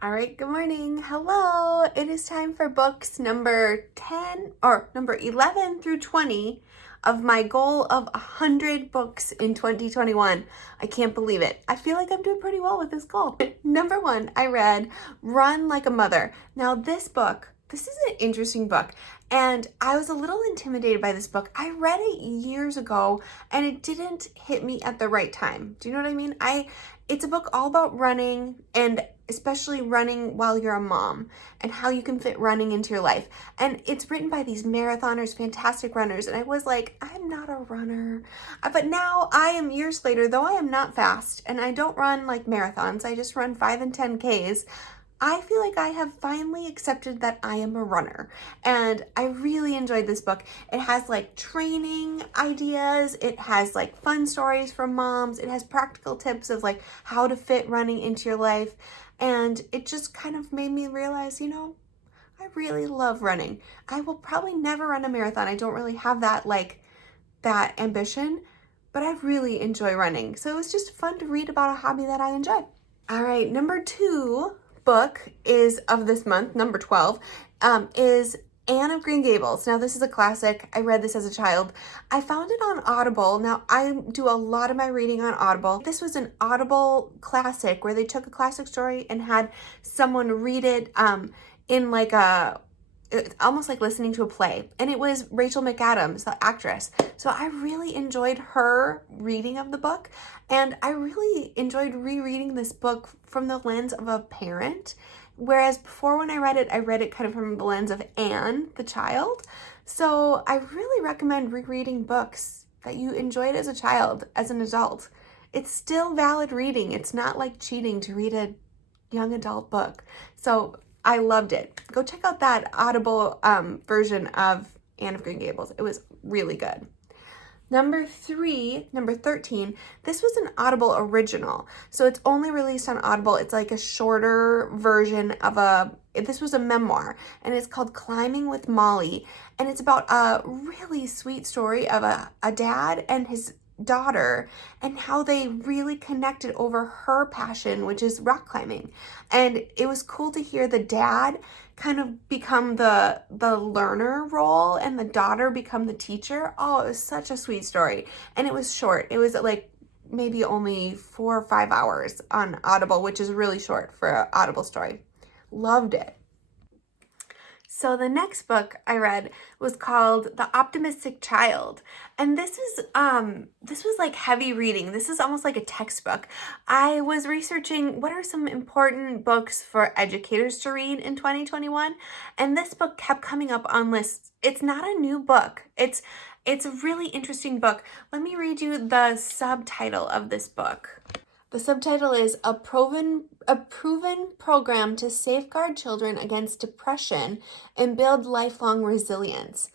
All right, good morning. Hello. It is time for books number 10 or number 11 through 20 of my goal of 100 books in 2021. I can't believe it. I feel like I'm doing pretty well with this goal. Number 1, I read Run Like a Mother. Now, this is an interesting book, and I was a little intimidated by this book. I read it years ago, and it didn't hit me at the right time. Do you know what I mean? It's a book all about running, and especially running while you're a mom and how you can fit running into your life. And it's written by these marathoners, fantastic runners. And I was like, I'm not a runner. But now I am years later, though I am not fast and I don't run like marathons, I just run 5 and 10Ks. I feel like I have finally accepted that I am a runner, and I really enjoyed this book. It has like training ideas, it has like fun stories from moms, it has practical tips of like how to fit running into your life, and it just kind of made me realize, I really love running. I will probably never run a marathon. I don't really have that ambition, but I really enjoy running. So it was just fun to read about a hobby that I enjoy. All right, number 2 book is of this month, number 12, is Anne of Green Gables. Now, this is a classic. I read this as a child. I found it on Audible. Now, I do a lot of my reading on Audible. This was an Audible classic where they took a classic story and had someone read it in like it's almost like listening to a play. And it was Rachel McAdams, the actress. So I really enjoyed her reading of the book. And I really enjoyed rereading this book from the lens of a parent. Whereas before when I read it kind of from the lens of Anne, the child. So I really recommend rereading books that you enjoyed as a child, as an adult. It's still valid reading. It's not like cheating to read a young adult book. So I loved it. Go check out that Audible version of Anne of Green Gables. It was really good. Number 13, this was an Audible original. So it's only released on Audible. It's like a shorter version of this was a memoir, and it's called Climbing with Molly. And it's about a really sweet story of a dad and his daughter and how they really connected over her passion, which is rock climbing. And it was cool to hear the dad kind of become the learner role and the daughter become the teacher. Oh, it was such a sweet story. And it was short. It was like maybe only 4 or 5 hours on Audible, which is really short for an Audible story. Loved it. So the next book I read was called The Optimistic Child. And this was like heavy reading. This is almost like a textbook. I was researching what are some important books for educators to read in 2021, and this book kept coming up on lists. It's not a new book. It's a really interesting book. Let me read you the subtitle of this book. The subtitle is A Proven Program to Safeguard Children Against Depression and Build Lifelong Resilience.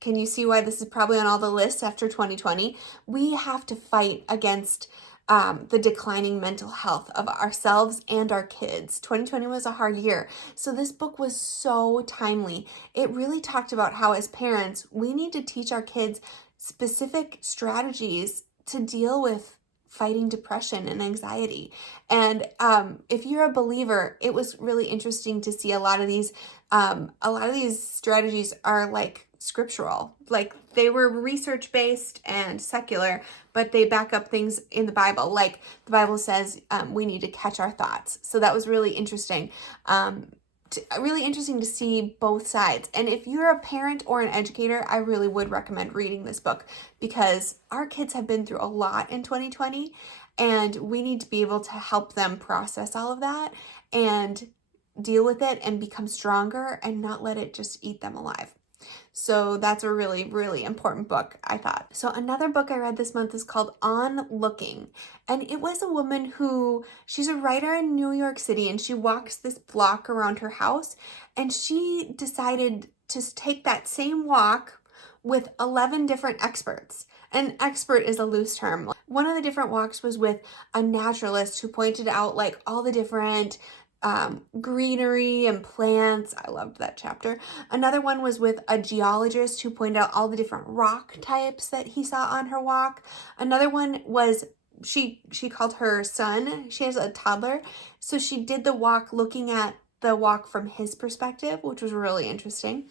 Can you see why this is probably on all the lists after 2020? We have to fight against the declining mental health of ourselves and our kids. 2020 was a hard year. So this book was so timely. It really talked about how as parents, we need to teach our kids specific strategies to deal with fighting depression and anxiety. And if you're a believer, it was really interesting to see a lot of these strategies are like scriptural, like they were research based and secular, but they back up things in the Bible. Like the Bible says, we need to catch our thoughts. So that was really interesting. Really interesting to see both sides. And if you're a parent or an educator, I really would recommend reading this book because our kids have been through a lot in 2020 and we need to be able to help them process all of that and deal with it and become stronger and not let it just eat them alive. So that's a really, really important book, I thought. So another book I read this month is called On Looking. And it was a woman she's a writer in New York City, and she walks this block around her house. And she decided to take that same walk with 11 different experts. An expert is a loose term. One of the different walks was with a naturalist who pointed out like all the different greenery and plants. I loved that chapter. Another one was with a geologist who pointed out all the different rock types that he saw on her walk. Another one was she called her son, she has a toddler, so she did the walk looking at the walk from his perspective, which was really interesting.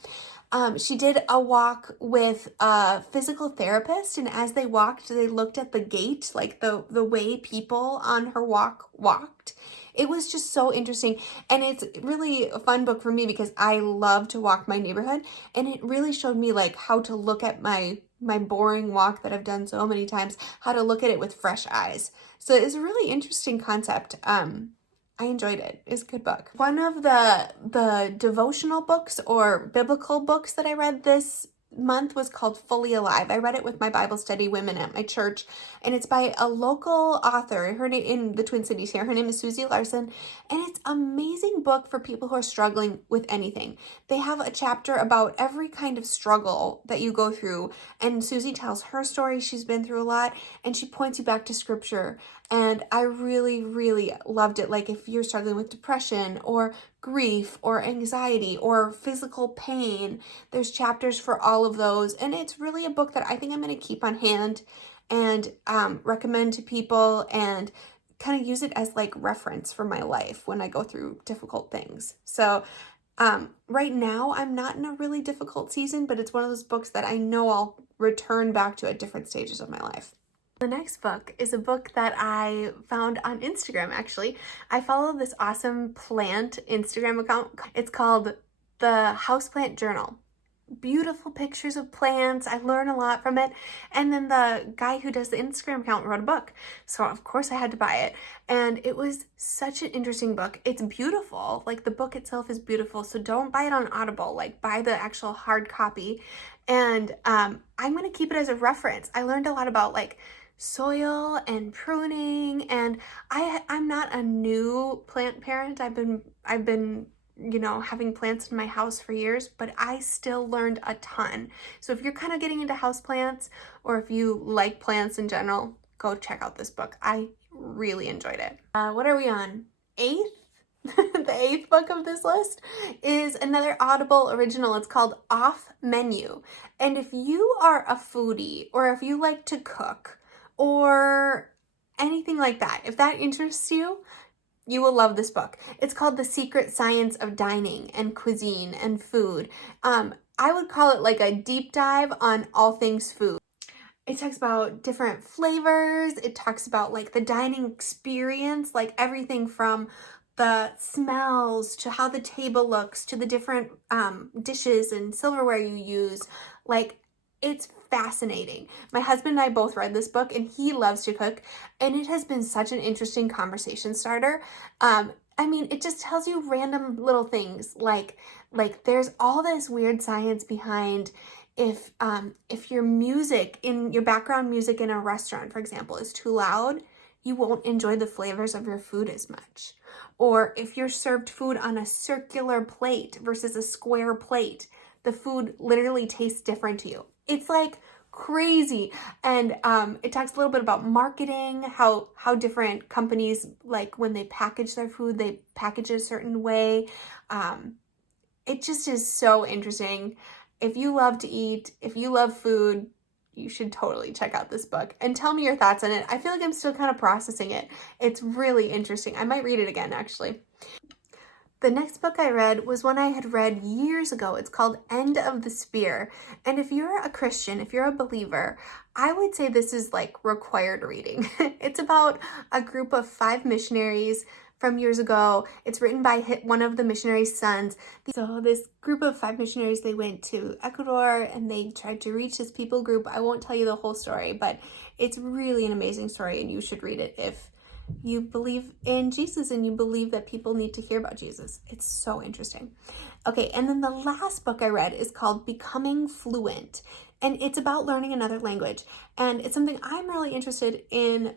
She did a walk with a physical therapist, and as they walked, they looked at the gait, like the way people on her walk walked. It was just so interesting, and it's really a fun book for me because I love to walk my neighborhood, and it really showed me like how to look at my boring walk that I've done so many times, how to look at it with fresh eyes. So it's a really interesting concept. I enjoyed it. It's a good book. One of the devotional books or biblical books that I read this month was called Fully Alive. I read it with my Bible study women at my church, and it's by a local author. Her name in the Twin Cities here. Her name is Susie Larson, and it's an amazing book for people who are struggling with anything. They have a chapter about every kind of struggle that you go through, and Susie tells her story. She's been through a lot, and she points you back to scripture. And I really, really loved it. Like if you're struggling with depression or grief or anxiety or physical pain, there's chapters for all of those. And it's really a book that I think I'm going to keep on hand and recommend to people and kind of use it as like reference for my life when I go through difficult things. So right now I'm not in a really difficult season, but it's one of those books that I know I'll return back to at different stages of my life. The next book is a book that I found on Instagram, actually. I follow this awesome plant Instagram account. It's called the Houseplant Journal. Beautiful pictures of plants. I learn a lot from it. And then the guy who does the Instagram account wrote a book. So of course I had to buy it. And it was such an interesting book. It's beautiful. Like the book itself is beautiful. So don't buy it on Audible. Like buy the actual hard copy. And I'm going to keep it as a reference. I learned a lot about like soil and pruning, and I'm not a new plant parent. I've been having plants in my house for years, but I still learned a ton. So if you're kind of getting into house plants or if you like plants in general, go check out this book. I really enjoyed it. What are we on? 8th? The 8th book of this list is another Audible original. It's called Off Menu. And if you are a foodie or if you like to cook, or anything like that, if that interests you, you will love this book. It's called The Secret Science of Dining and Cuisine and Food. I would call it like a deep dive on all things food. It talks about different flavors. It talks about like the dining experience, like everything from the smells to how the table looks to the different dishes and silverware you use. Like, it's fascinating. My husband and I both read this book, and he loves to cook, and it has been such an interesting conversation starter. I mean, it just tells you random little things like there's all this weird science behind if your music in your background music in a restaurant, for example, is too loud, you won't enjoy the flavors of your food as much. Or if you're served food on a circular plate versus a square plate, the food literally tastes different to you. It's like crazy. And it talks a little bit about marketing, how different companies, like when they package their food, they package it a certain way. It just is so interesting. If you love to eat, if you love food, you should totally check out this book and tell me your thoughts on it. I feel like I'm still kind of processing it. It's really interesting. I might read it again, actually. The next book I read was one I had read years ago. It's called End of the Spear. And if you're a Christian, if you're a believer, I would say this is like required reading. It's about a group of 5 missionaries from years ago. It's written by one of the missionaries' sons. So this group of 5 missionaries, they went to Ecuador and they tried to reach this people group. I won't tell you the whole story, but it's really an amazing story and you should read it if you believe in Jesus and you believe that people need to hear about Jesus. It's so interesting. Okay, and then the last book I read is called Becoming Fluent, and it's about learning another language. And it's something I'm really interested in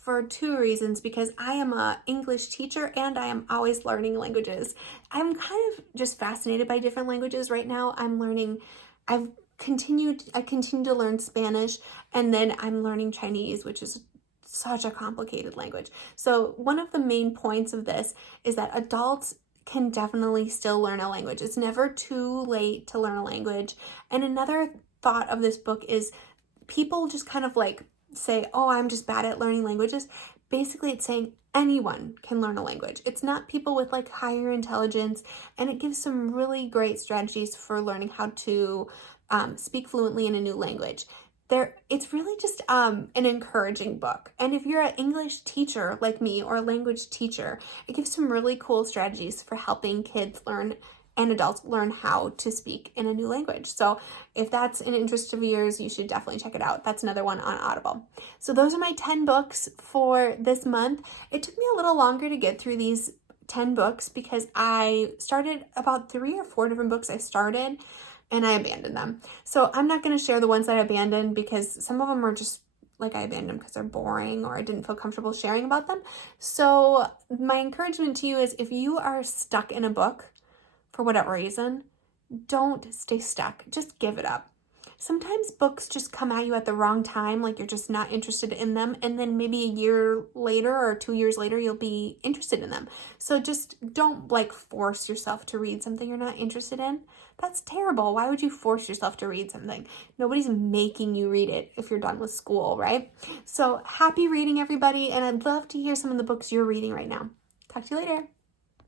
for 2 reasons, because I am an English teacher and I am always learning languages. I'm kind of just fascinated by different languages right now. I continue to learn Spanish, and then I'm learning Chinese, which is such a complicated language. So one of the main points of this is that adults can definitely still learn a language. It's never too late to learn a language. And another thought of this book is people just kind of like say, oh, I'm just bad at learning languages. Basically, it's saying anyone can learn a language. It's not people with like higher intelligence, and it gives some really great strategies for learning how to speak fluently in a new language. It's really just an encouraging book. And if you're an English teacher like me or a language teacher, it gives some really cool strategies for helping kids learn and adults learn how to speak in a new language. So if that's an interest of yours, you should definitely check it out. That's another one on Audible. So those are my 10 books for this month. It took me a little longer to get through these 10 books because I started about 3 or 4 different books I started and I abandoned them. So I'm not going to share the ones that I abandoned because some of them are just like I abandoned them because they're boring or I didn't feel comfortable sharing about them. So my encouragement to you is if you are stuck in a book for whatever reason, don't stay stuck. Just give it up. Sometimes books just come at you at the wrong time, like you're just not interested in them, and then maybe a year later or 2 years later, you'll be interested in them. So just don't like force yourself to read something you're not interested in. That's terrible. Why would you force yourself to read something? Nobody's making you read it if you're done with school, right? So happy reading, everybody, and I'd love to hear some of the books you're reading right now. Talk to you later.